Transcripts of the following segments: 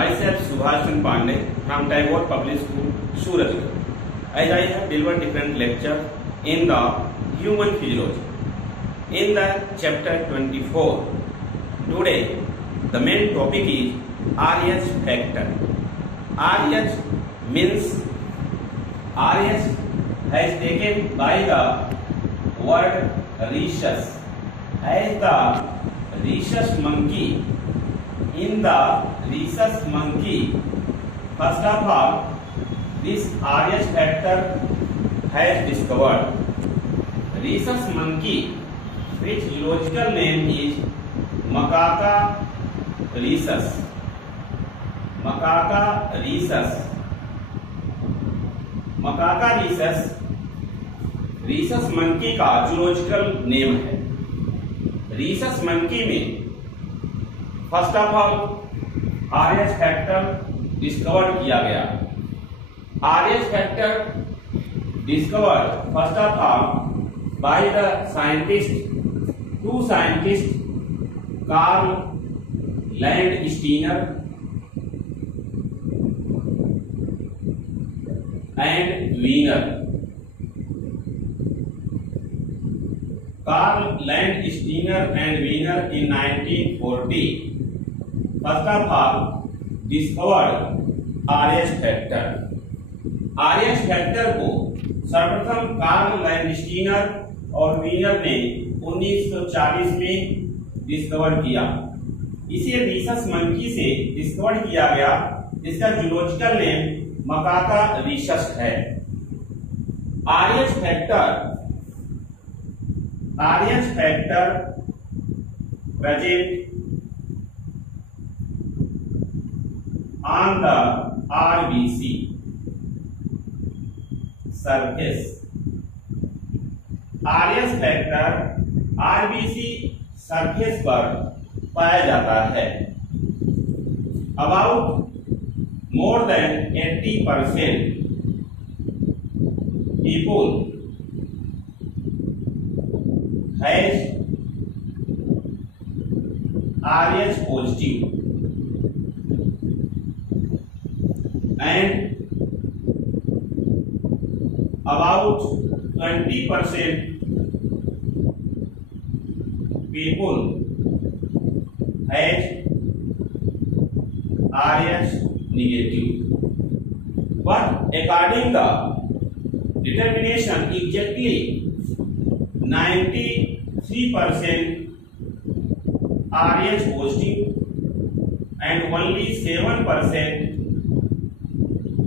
Myself Subhash Chandra Pandey from Tagore Public School, Surat. As I have delivered different lectures in the human physiology. In the chapter 24, today the main topic is RH factor. RH means RH has taken by the word rhesus as the rhesus monkey. In the rhesus monkey, first of all, this RH factor has discovered. Rhesus monkey, which zoological name is Macaca rhesus. Macaca rhesus. Macaca rhesus rhesus monkey का zoological name है. rhesus monkey में first of all RH factor discover किया गया. RH factor discovered first of all by the scientist, two scientist, Karl Landsteiner and Wiener. Karl Landsteiner and Wiener in 1940 first of all discovered RH factor. RH factor को सर्वप्रथम Karl Landsteiner और Wiener ने 1940 में discover किया. इसे rhesus monkey से discover किया गया, जिसका जूलॉजिकल नेम मकाका rhesus है. RH factor present on the RBC surface. RH factor RBC surface पर पाया जाता है. About more than 80% people has RH positive and about 20% people has RH negative. But according the determination, exactly 93% RH positive and only 7%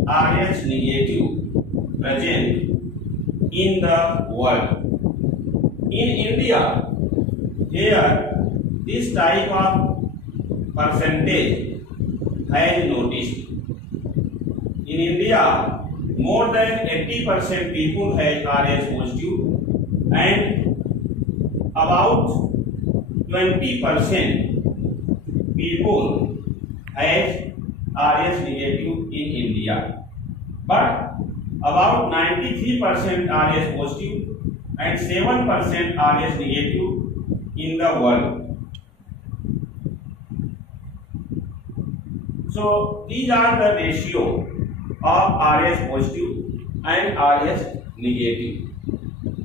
RH negative present in the world. In India, here this type of percentage has noticed. In India, more than 80% people have RH positive and about 20% people have RH negative in India. But about 93% RH positive and 7% RH negative in the world. So these are the ratio of RH positive and RH negative.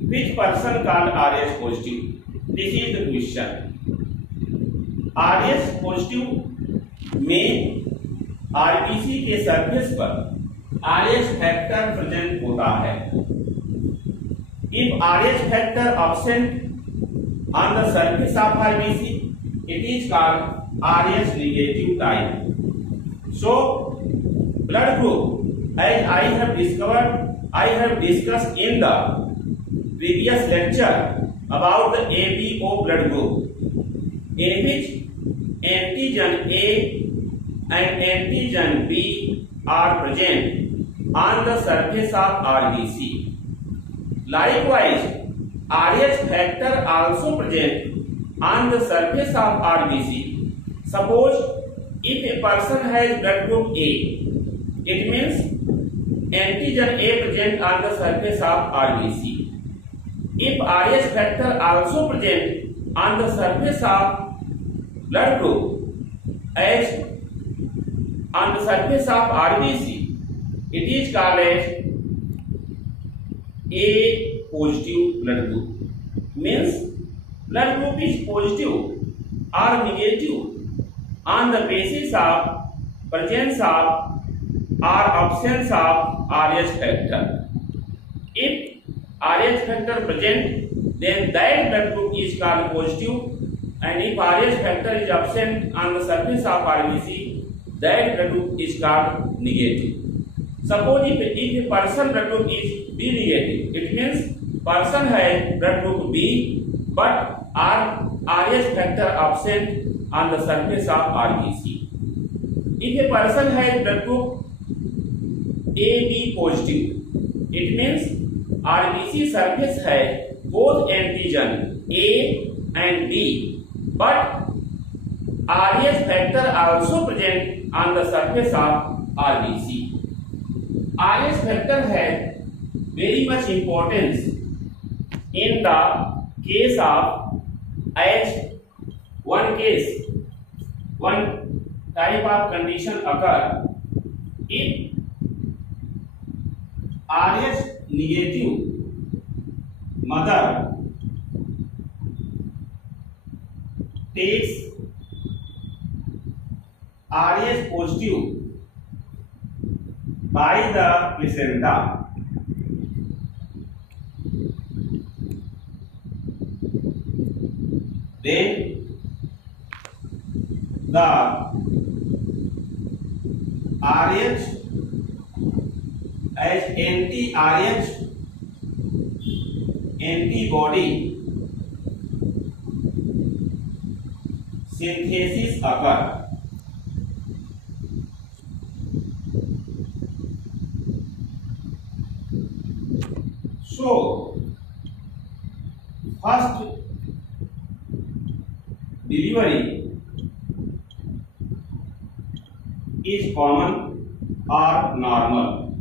Which person called RH positive? This is the question. RH positive में RBC के surface पर RH factor present होता है. If RH factor absent on the surface of RBC, it is called RH negative type. So blood group, as I have discussed in the previous lecture about the ABO blood group, in which antigen A and antigen B are present on the surface of RBC. Likewise, RH factor also present on the surface of RBC. Suppose if a person has blood group A, it means antigen A present on the surface of RBC. If RH factor also present on the surface of blood group as on the surface of RBC, it is called as A positive blood group. Means blood group is positive or negative on the basis of presence of or absence of RH factor. If RH factor present, then that blood group is called positive, and if RH factor is absent on the surface of RBC, that blood group is called negative. Suppose if a person blood group is B negative, it means person has blood group B but RH factor absent on the surface of RBC. If a person has blood group AB positive, it means RBC surface has both antigen A and B, but RH factor also present on the surface of RBC. RH factor has very much importance in the case of one type of condition occur. If RH negative mother takes RH positive by the placenta, then the RH as anti-RH antibody synthesis occur. So, first delivery is common or normal.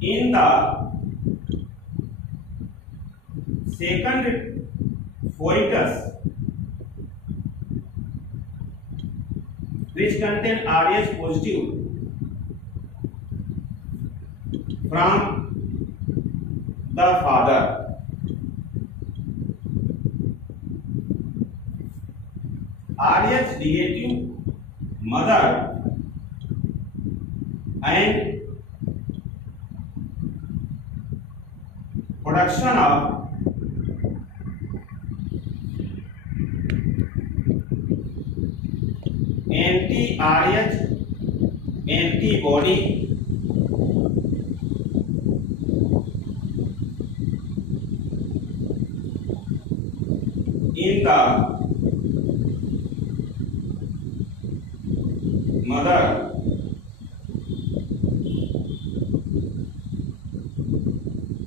In the second fetus, which contain RH positive from the father, RH negative mother and production of anti-RH antibody in the mother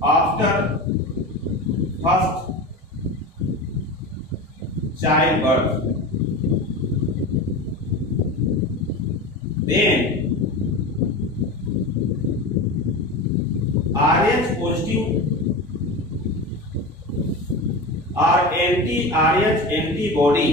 after first childbirth. Then RH positive or anti-RH antibody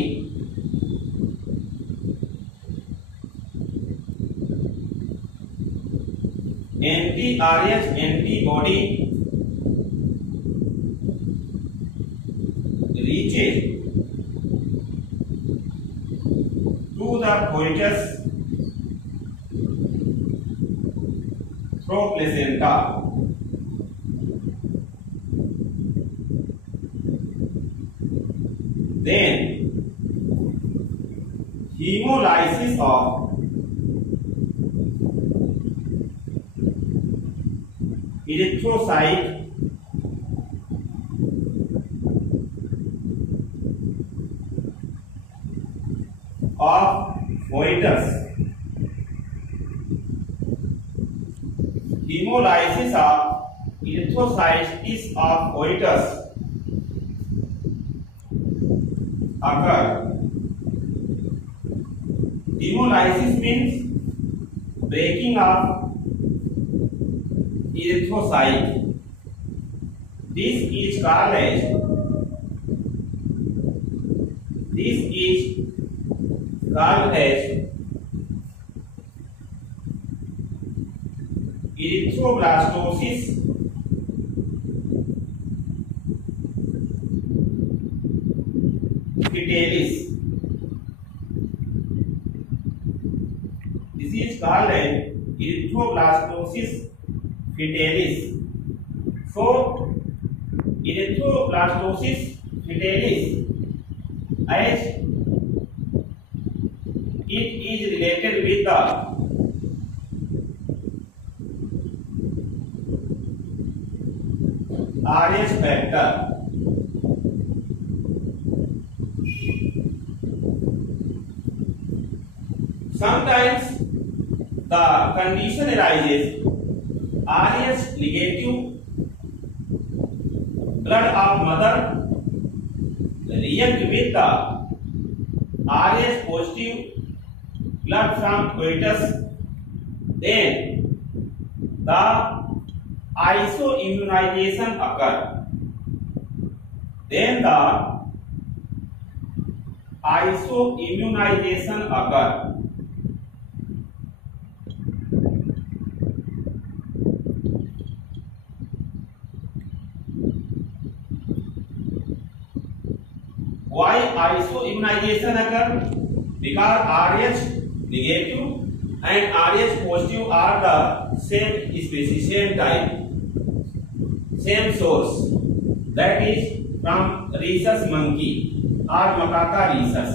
reaches to the fetus through placenta. Then hemolysis of erythrocyte of fetus. Hemolysis of erythrocytes of fetus occur. Hemolysis means breaking of erythrocyte. This is called as called as erythroblastosis fetalis. This is called as erythroblastosis fetalis. So erythroblastosis fetalis, as it is related with the Rh factor, sometimes the condition arises Rh negative blood of mother react with the Rh positive blood from fetus, then the isoimmunization occur. Why isoimmunization occur? Because Rh negative and Rh positive are the same species, same type, same source, that is from rhesus monkey or macaca rhesus.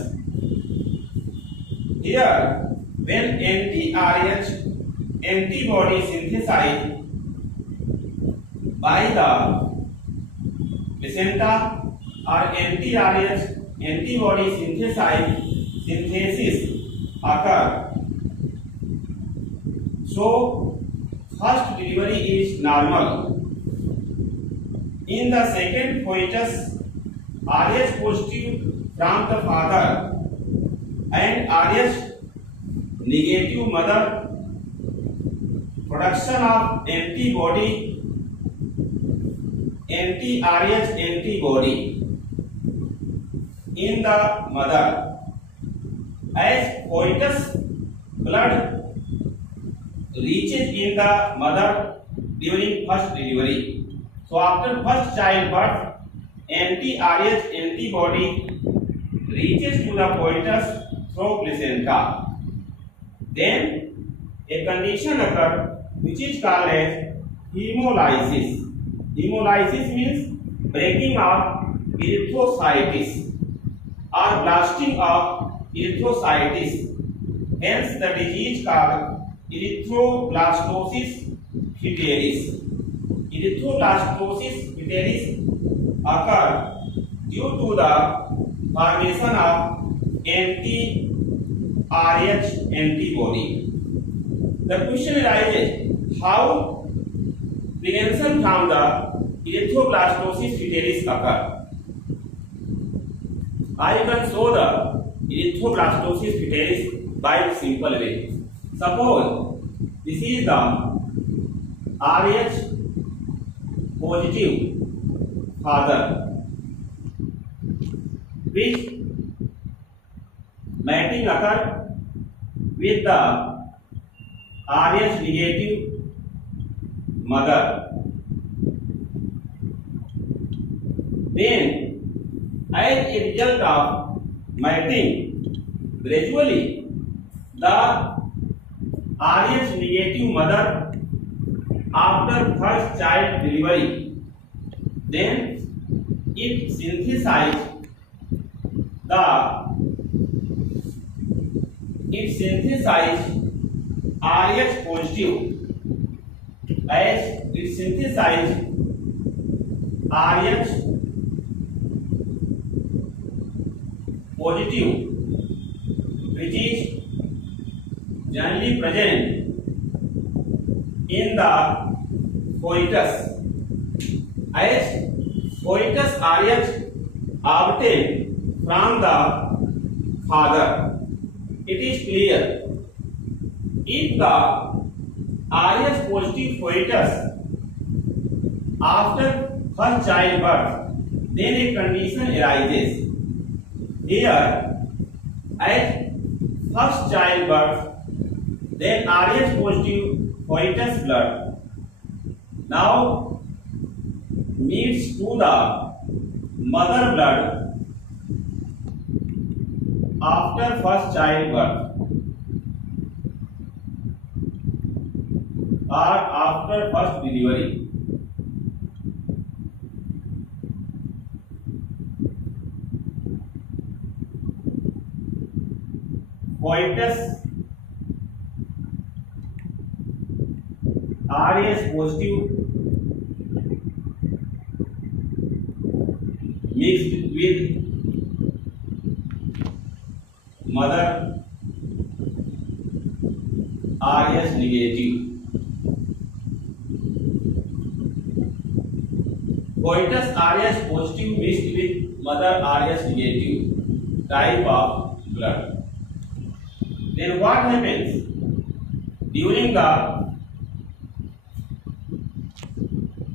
Here, when anti-Rh antibody synthesized by the placenta or anti-Rh antibody synthesis occur, so first delivery is normal. In the second fetus, Rh positive from the father and Rh negative mother, production of antibody, anti-Rh antibody in the mother. As fetus blood reaches in the mother during first delivery, so after first childbirth, anti-Rh antibody reaches to the fetus through placenta. Then a condition occurs which is called as hemolysis. Hemolysis means breaking of erythrocytes or blasting of erythrocytes. Hence the disease called erythroblastosis fetalis. Erythroblastosis fetalis occur due to the formation of anti-Rh antibody. The question arises, how prevention from the erythroblastosis fetalis occur? I can show the erythroblastosis fetalis by simple way. Suppose this is the Rh positive father, which mating occur with the Rh negative mother. Then, as a result of mating, gradually the Rh negative mother, after first child delivery, then it synthesizes Rh positive, as it synthesizes Rh positive, which is generally present in the fetus, as fetus Rh obtained from the father. It is clear, if the Rh positive fetus after first childbirth, then a condition arises. Here, as first childbirth, then Rh positive fetus blood now meets to the mother blood after first childbirth or after first delivery. Fetus Rh positive mixed with mother Rh negative. Fetus Rh positive mixed with mother Rh negative type of blood. Then what happens during the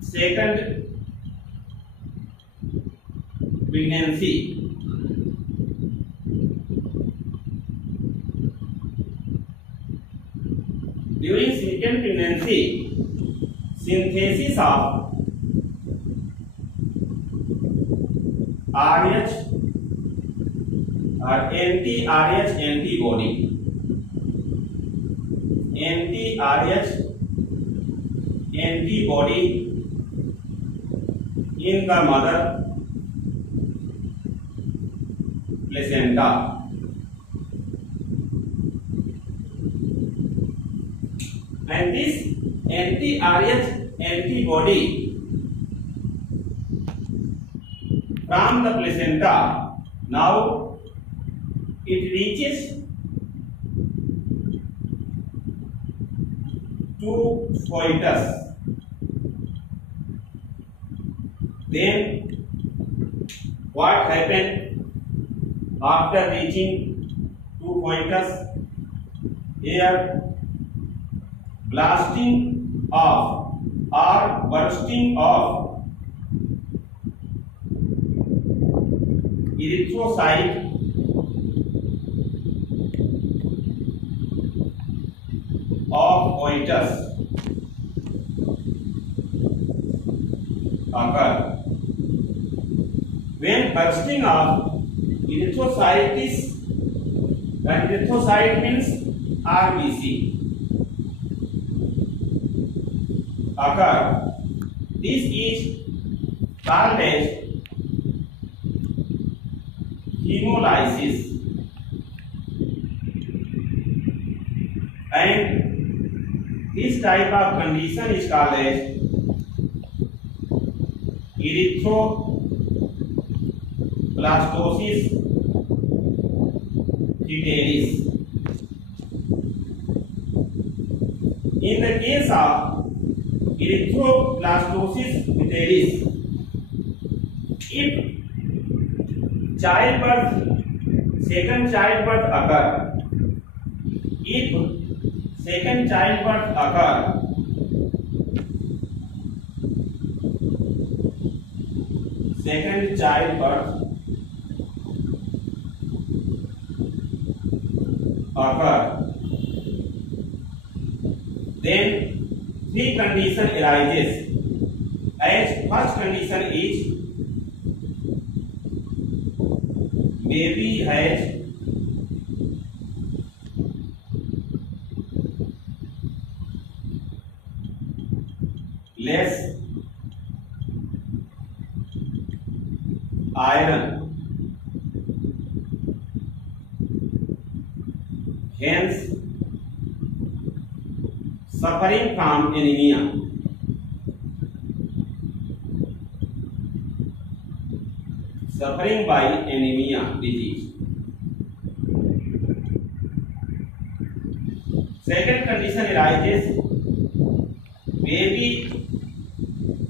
second pregnancy? During second pregnancy, synthesis of Rh or anti-Rh antibody in the mother placenta. And this anti-Rh antibody from the placenta, now it reaches to fetus. Then what happened after reaching to fetus? Here blasting of or bursting of erythrocyte of fetus occur. When bursting of erythrocytes, and erythrocyte means RBC, occur, this is called as hemolysis, and this type of condition is called as erythroblastosis fetalis. In the case of erythroblastosis fetalis, if second childbirth occur, then three conditions arises. As first condition is baby has less iron, hence suffering from anemia. Suffering by anemia disease. Second condition arises, baby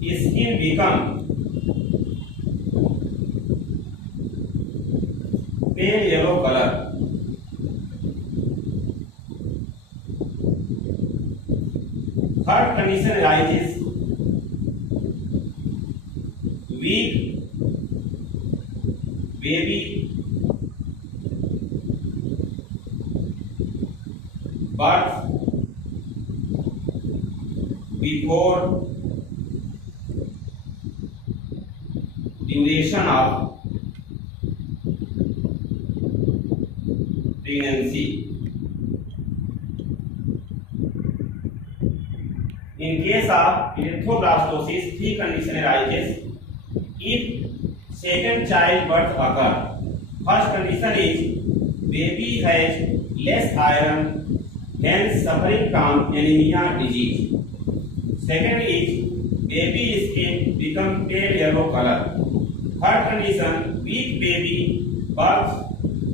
skin become pale yellow color. Third condition arises, weak baby birth, before duration of pregnancy. In case of erythroblastosis, three condition arises if second childbirth occur. First condition is baby has less iron, hence suffering from anemia disease. Second is baby skin become pale yellow color. Third condition, weak baby birth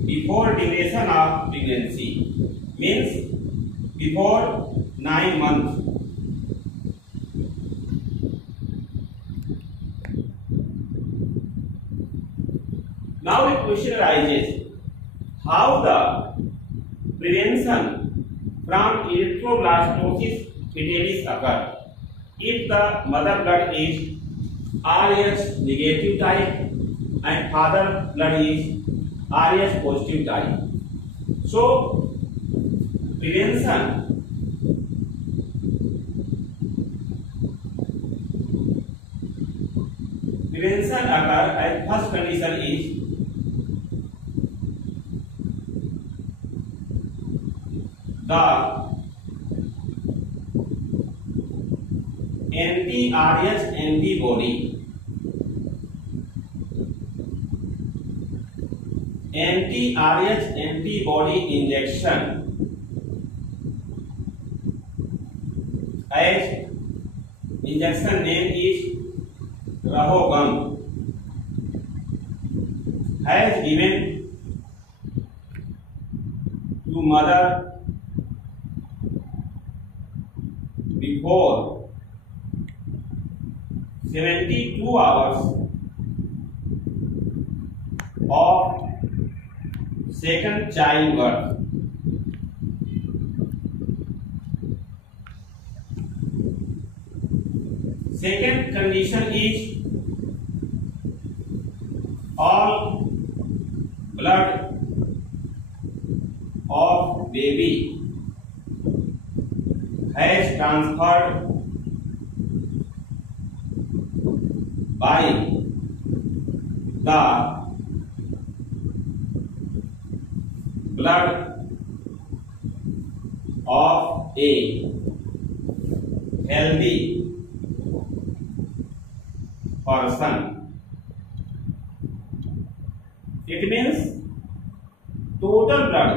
before duration of pregnancy, means before 9 months. Now a question arises, how the prevention from erythroblastosis fetalis occur if the mother blood is Rh negative type and father blood is Rh positive type. So prevention occur as first condition is the anti-Rh antibody injection as injection name is Rahogam has given to mother before 72 hours of second childbirth. Second condition is all blood of baby has transferred by the blood of a healthy person. It means total blood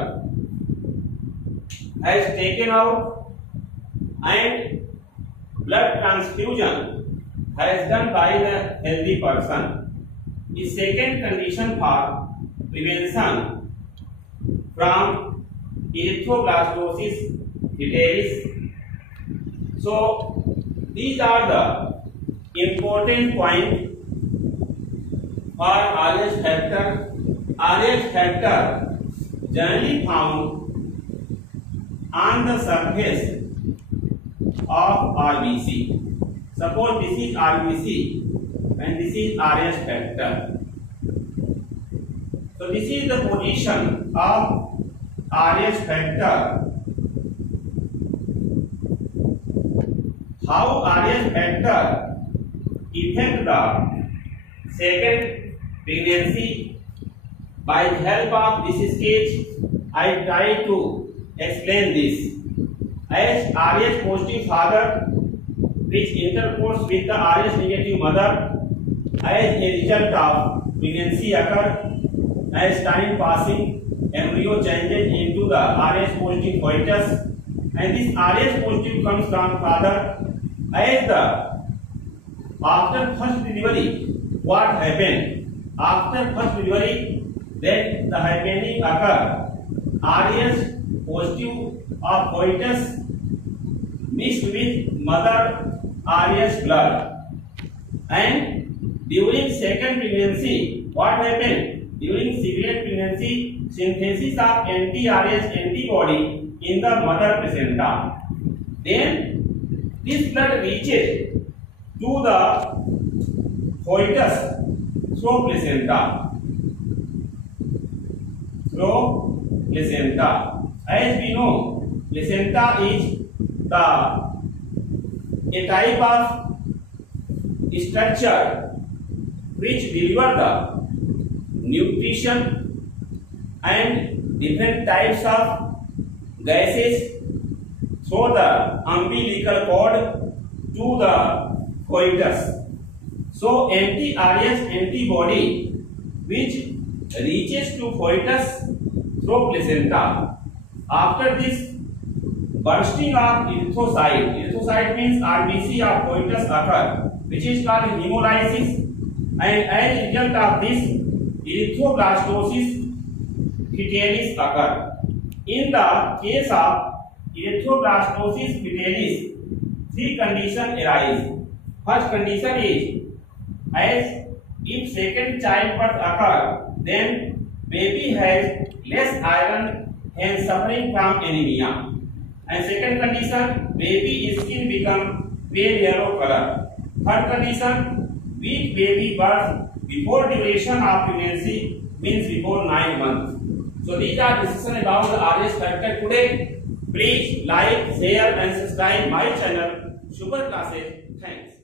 has taken out and blood transfusion has done by the healthy person. The second condition for prevention from erythroblastosis fetalis. So these are the important points for Rh factor. Rh factor generally found on the surface of RBC. Suppose this is RBC and this is Rh factor. So this is the position of Rh factor. How Rh factor affect the second pregnancy? By help of this sketch, I try to explain this. As Rh positive father which intercourse with the Rh negative mother, as a result of pregnancy occur, as time passing, embryo changes into the Rh positive fetus, and this Rh positive comes from father. As the after first delivery, what happened? After first delivery, then the happening occur. Rh positive of fetus mixed with mother Rh blood, and during second pregnancy, what happened? During second pregnancy, synthesis of anti-Rh antibody in the mother placenta. Then this blood reaches to the fetus through placenta. As we know, placenta is a type of structure which deliver the nutrition and different types of gases through the umbilical cord to the fetus. So anti-RS antibody which reaches to fetus through placenta. After this bursting of erythrocyte means RBC of fetus occur, which is called hemolysis, and as a result of this erythroblastosis fetalis occur. In the case of erythroblastosis fetalis, three conditions arise. First condition is, as if second childbirth occur, then baby has less iron and suffering from anemia. And second condition, baby skin become pale yellow color. Third condition, weak baby birth before duration of pregnancy, means before 9 months. So these are discussion about the RS factor today. Please like, share and subscribe my channel Sugar Classes. Thanks.